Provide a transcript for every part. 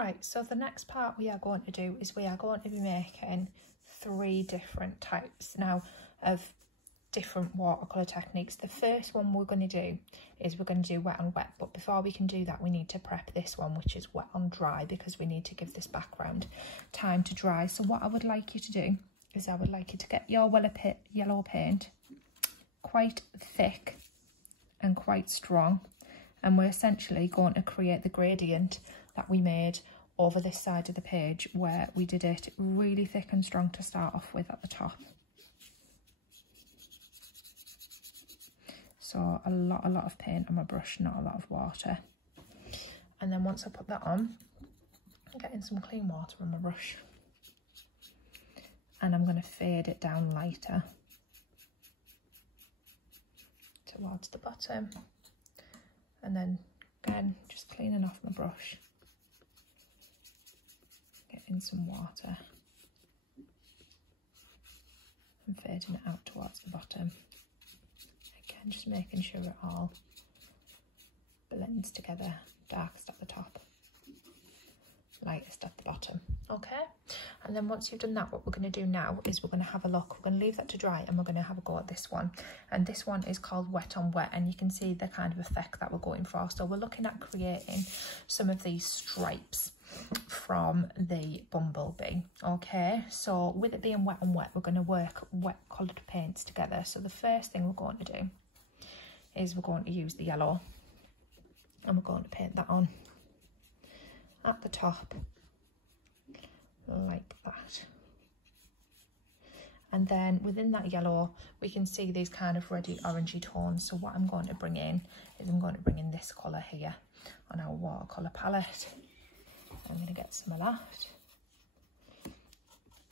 Right, so the next part we are going to do is we are going to be making 3 different types now of different watercolour techniques. The first one we're going to do is we're going to do wet on wet, but before we can do that we need to prep this one, which is wet on dry, because we need to give this background time to dry. So what I would like you to do is I would like you to get your yellow paint quite thick and quite strong, and we're essentially going to create the gradient that we made over this side of the page where we did it really thick and strong to start off with at the top. So a lot of paint on my brush, not a lot of water. And then once I put that on, I'm getting some clean water on my brush and I'm going to fade it down lighter towards the bottom, and then again just cleaning off my brush, getting some water and fading it out towards the bottom. Again, just making sure it all blends together, darkest at the top, lightest at the bottom. Okay, and then once you've done that, what we're going to do now is we're going to have a look. We're going to leave that to dry and we're going to have a go at this one, and this one is called wet on wet, and you can see the kind of effect that we're going for. So we're looking at creating some of these stripes from the bumblebee. Okay, so with it being wet on wet, we're going to work wet coloured paints together. So the first thing we're going to do is we're going to use the yellow and we're going to paint that on at the top like that, and then within that yellow we can see these kind of reddy orangey tones. So what I'm going to bring in is I'm going to bring in this colour here on our watercolour palette. I'm going to get some of that,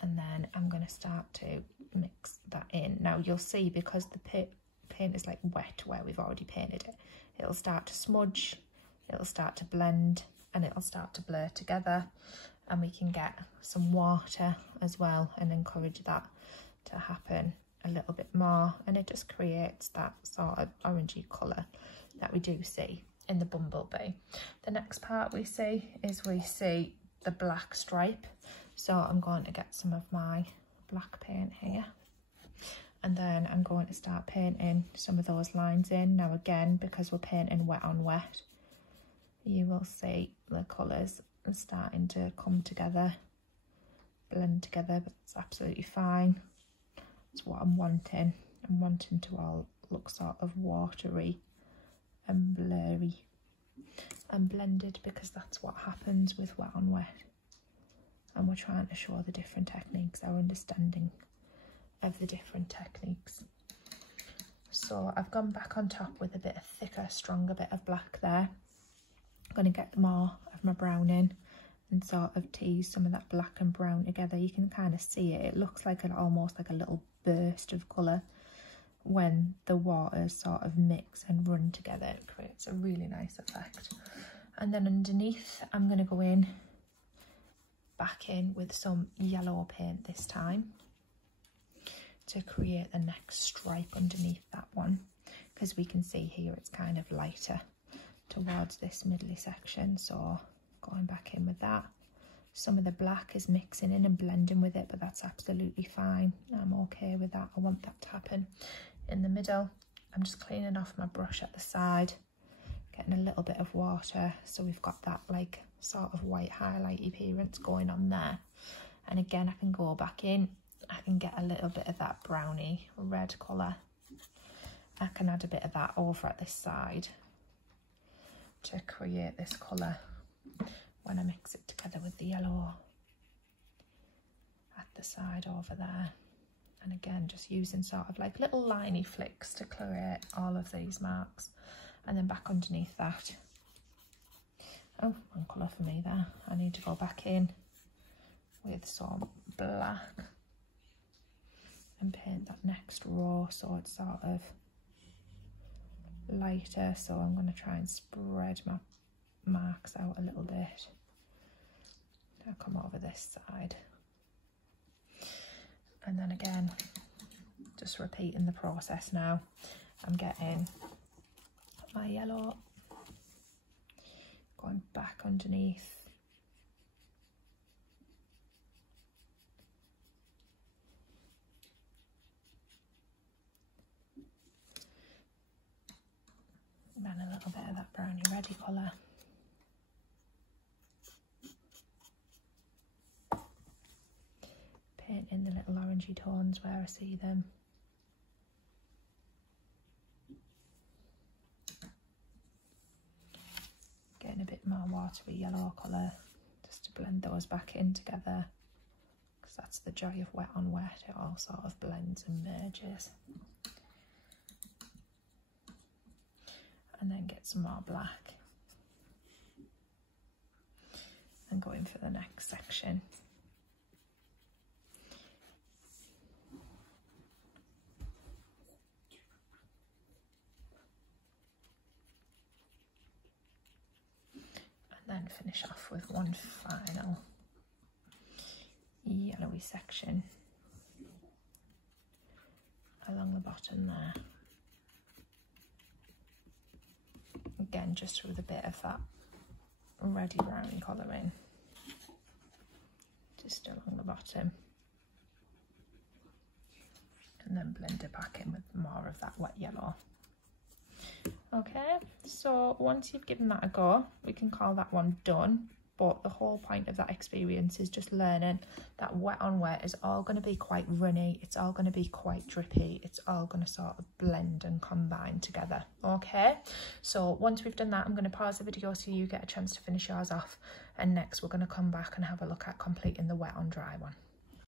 and then I'm going to start to mix that in. Now you'll see, because the paint is like wet where we've already painted it, it'll start to smudge, it'll start to blend, and it'll start to blur together, and we can get some water as well and encourage that to happen a little bit more, and it just creates that sort of orangey colour that we do see in the bumblebee. The next part we see is we see the black stripe. So I'm going to get some of my black paint here, and then I'm going to start painting some of those lines in. Now again, because we're painting wet on wet, you will see the colours are starting to come together, blend together, but it's absolutely fine. It's what I'm wanting. I'm wanting to all look sort of watery and blurry and blended, because that's what happens with wet on wet, and we're trying to show the different techniques, our understanding of the different techniques. So I've gone back on top with a bit of thicker, stronger bit of black there. I'm going to get more of my brown in and sort of tease some of that black and brown together. You can kind of see it. It looks like almost like a little burst of colour when the waters sort of mix and run together. It creates a really nice effect. And then underneath, I'm going to go in back in with some yellow paint this time to create the next stripe underneath that one, because we can see here it's kind of lighter towards this middly section. So going back in with that, some of the black is mixing in and blending with it, but that's absolutely fine. I'm okay with that. I want that to happen in the middle. I'm just cleaning off my brush at the side, getting a little bit of water, so we've got that like sort of white highlighty appearance going on there. And again, I can go back in, I can get a little bit of that browny red colour. I can add a bit of that over at this side to create this colour when I mix it together with the yellow at the side over there. And again, just using sort of like little liney flicks to create all of these marks. And then back underneath that, oh, one colour for me there. I need to go back in with some black and paint that next row so it's sort of lighter. So I'm going to try and spread my marks out a little bit. I'll come over this side. And then again, just repeating the process now. I'm getting my yellow, going back underneath burgundy colour. Paint in the little orangey tones where I see them. Getting a bit more watery yellow colour just to blend those back in together, because that's the joy of wet on wet, it all sort of blends and merges. And then get some more black and go in for the next section. And then finish off with one final yellowy section along the bottom there. Again, just with a bit of that reddy brown colouring just along the bottom, and then blend it back in with more of that wet yellow. Okay, so once you've given that a go, we can call that one done. But the whole point of that experience is just learning that wet on wet is all going to be quite runny, it's all going to be quite drippy, it's all going to sort of blend and combine together. Okay, so once we've done that, I'm going to pause the video so you get a chance to finish yours off, and next we're going to come back and have a look at completing the wet on dry one.